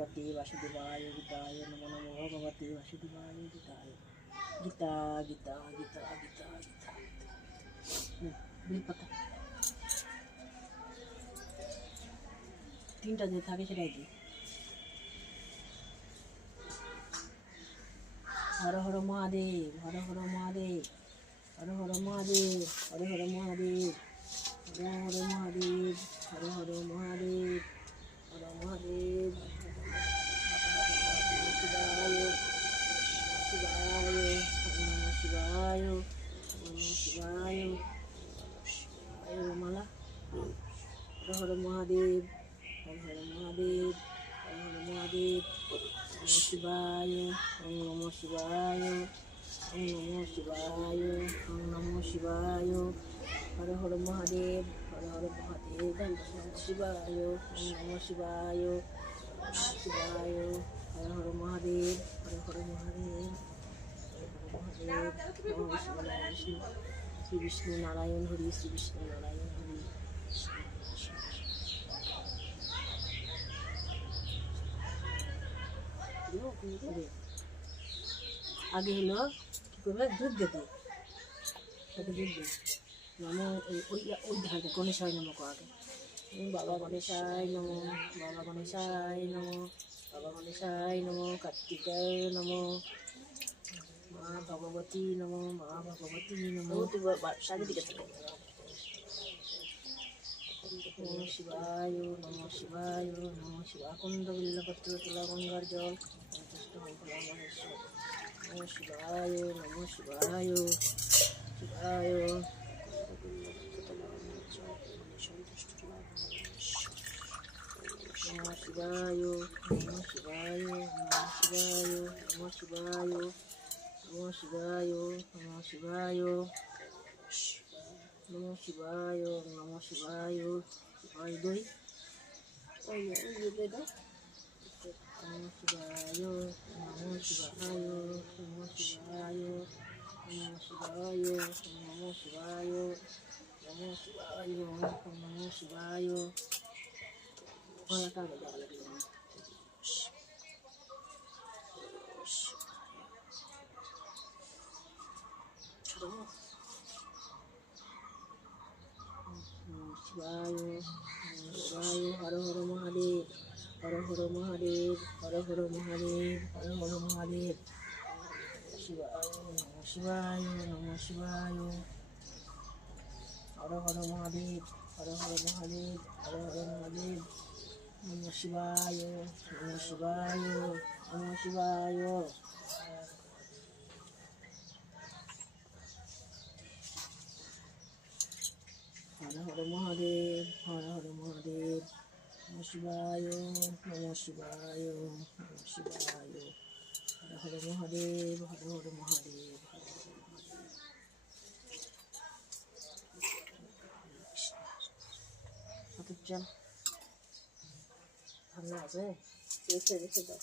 ভগবতে বাসুদেবায় গীতায় নমো নমো ভগবতে বাসুদেবায় গীতায় গীতা গীতা গীতা গীতা গীতা বেলপাতা তিনটা যে থাকে সেটাই দিই। হর হর মহাদেব, হর হর মহাদেব, হর হর মহাদেব, হর হর মহাদেব, হর হর মহাদেব, হর হর মহাদেব, হর মহাদেব, শিবায় শিবায় শিবায় শিবায় শিবায় মালা। হর হর মহাদেব, হর হর মহাদেব, হর হর মহাদেব, নমঃ শিবায়, ওম নমঃ শিবায়, ওম নমঃ শিবায়, ওম নমঃ শিবায়, হর হর মহাদেব, হর হর মহাদেব, নমঃ শিবায়, ওম নমঃ শিবায়, শিবায়, হর হর মহাদেব, হর হর মহাদেব, হর হর মহাদেব, নমঃ শিবায়, বিষ্ণু শ্রী বিষ্ণু নারায়ণ হরি, শ্রী বিষ্ণু নারায়ণ হরি। আগে হলো কি করবে, দুধ দেবে, সাথে দুধ দেবে নমো ওই ওই ধারে গণেশায় নমক আগে, বাবা গণেশায় নমো, বাবা গণেশায় নমো, বাবা গণেশায় নমো, কার্তিকায় নমো, মা ভগবতী নমো, মা ভগবতী নমো। তুই সাথে দিকে থাকে নমঃ শিবায়, নমঃ শিবায়, নমঃ শিবায়, কুন্দ বিল্লপত্র তুলা গঙ্গার জল নমঃ শিবায়, নমঃ শিবায়, শিবায়, নমঃ শিবায়, নমঃ শিবায়, নমঃ শিবায়, নমঃ শিবায়, নমঃ শিবায়, নমঃ শিবায়, নমঃ শিবায়, শিবায় দই ওই দই দাও। নমঃ শিবায়, নমঃ শিবায়, নমঃ শিবায়, নমঃ শিবায়, নমঃ শিবায়, নমঃ শিবায়, নমঃ শিবায়, অনেকটা দেওয়া লাগলো। ছোট শিবায়, শিবায়, হর হর মহাদেব, হর হর মহাদেব, হর হর মহাদেব, হর হর মহাদেব, শিবায় নমঃ শিবায়, নমঃ শিবায়, হর হর মহাদেব, হর হর মহাদেব, হর হর মহাদেব, নমঃ শিবায়, নমঃ শিবায়, নমঃ শিবায়, হর হর মহাদেব, হর হর মহাদেব, নমঃ শিবায়, নমঃ শিবায়, নমঃ শিবায়, হর হর মহাদেব, হর হর মহাদেব, হর হর মহাদেব। হাতের জল ঠান্ডা আছে, রেখে রেখে দাও।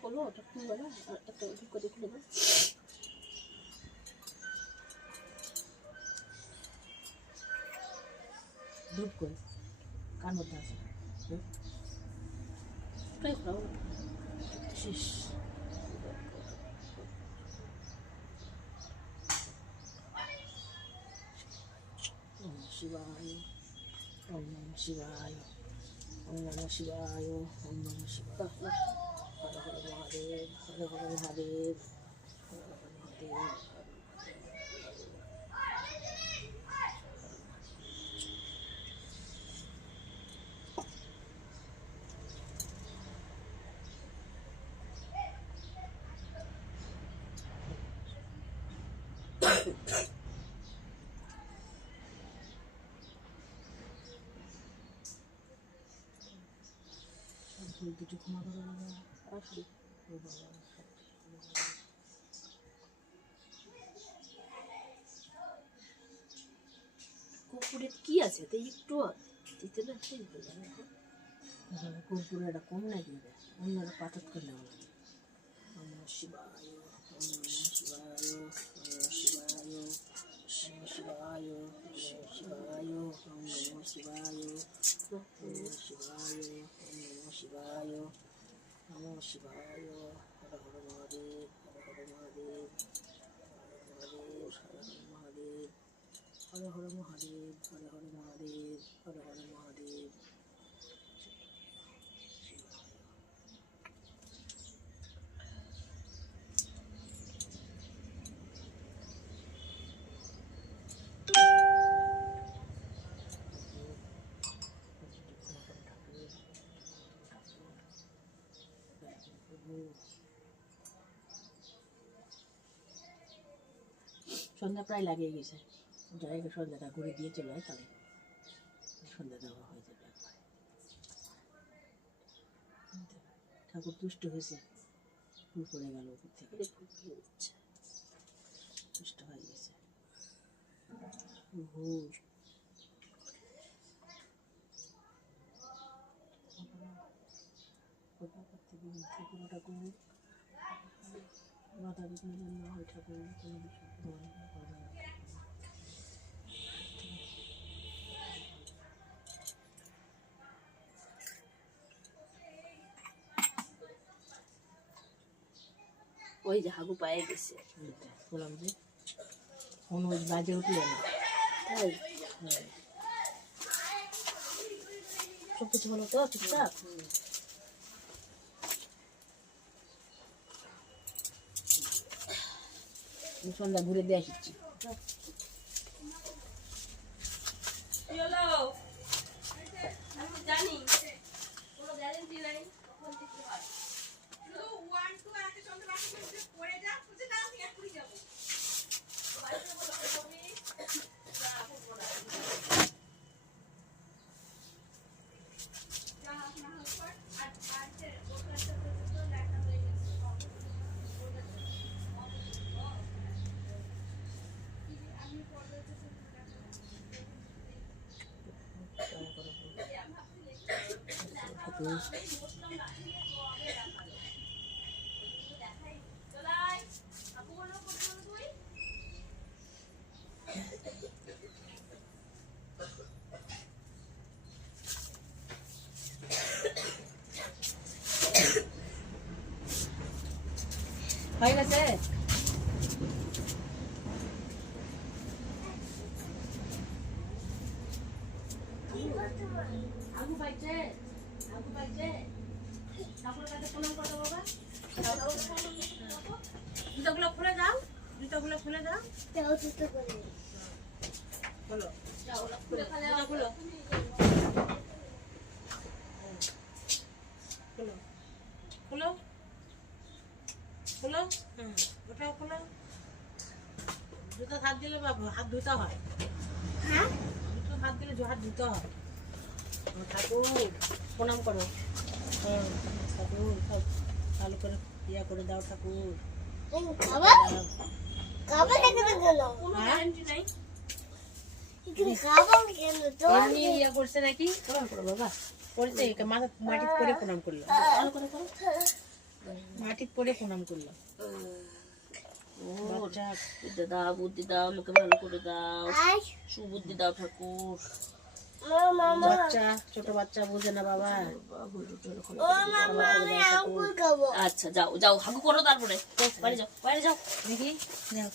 খোলো ওটা, খুলবে না, একটা ঠিক করে খুলে দাও। দুধ করে কার মধ্যে আছে শেষ। শিবায় ওম নমঃ শিবায় ওম নমঃ শিবায় ওম নমঃ শিবায় হর হর মহাদেব হর হর মহাদেব হর হর মহাদেব। কিছু ক্ষমা করে আসি কুকুরের কি আছে তো একটু দিতে না ঠিক হয়ে যাবে কুকুরের একটা কম নাকি অন্যরা পাঠক করলে লাগে নমঃ শিবায় ওম নমঃ শিবায় ওম নমঃ শিবায় ওম শিবায় শিবায় ওম নমঃ শিবায় নমঃ শিবায় ওম নমঃ শিবায় নমঃ শিবায় হর হর মহাদেব হর হর মহাদেব হর হর মহাদেব হর হর মহাদেব হর হর মহাদেব। সন্ধ্যা প্রায় লাগিয়ে গেছে, যাই সন্ধ্যাটা ঘুরে দিয়ে চলে যায় তাহলে সন্ধ্যা দেওয়া হয়ে যাবে একবার। ঠাকুর তুষ্ট হয়েছে, ফুল পড়ে গেল উপর থেকে, তুষ্ট হয়ে গেছে। ঘুর ঠাকুর মাথা বিঘ্নের জন্য হয় ঠাকুর কোনো কিছু ওই যে হাগু পায়ে গেছে বললাম যে কোনো বাজে উঠলে না তাই সব কিছু হলো তো ঠিকঠাক। সন্ধ্যা ঘুরে দিয়ে আসছি। জানি কোনো গ্যারেন্টি নাই হয়ে গেছে। আগু পাইছে আগু পাইছে ঠাকুরের কাছে প্রণাম করো বাবা। জুতাগুলো খুলে দাও, জুতাগুলো খুলে দাও। বলো জুতা খুলো খুলো খুলো খুলো। ওটাও খুলো। জুতো হাত দিলে বাবা হাত ধুতে হয়। হ্যাঁ জুতো হাত দিলে হাত ধুতে হয়। ঠাকুর প্রণাম করো। ঠাকুর ভালো করে ইয়া করে দাও ঠাকুর। ইয়া করছে নাকি প্রণাম করো বাবা। করছে মাথা মাটির করে প্রণাম করলো, ভালো করে করো। মাটির পরে প্রণাম করলাম। বুদ্ধি দাও, বুদ্ধি দাও, আমাকে ভালো করে দাও, সুবুদ্ধি দাও ঠাকুর। বাচ্চা ছোট বাচ্চা বুঝে না বাবা। আচ্ছা যাও যাও হাগু করো, তারপরে বাইরে যাও, বাইরে যাও দেখি যাও।